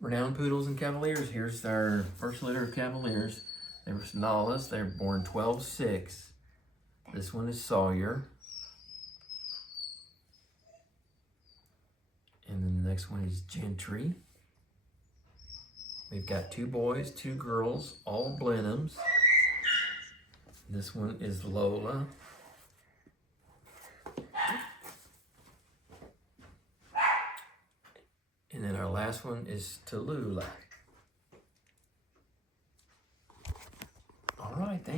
Renowned Poodles and Cavaliers. Here's our first litter of Cavaliers. They were Sonalas. They were born 12-6. This one is Sawyer. And then the next one is Gentry. We've got 2 boys, 2 girls, all Blenheims. This one is Lola. And then our last one is Tallulah. All right, thank you.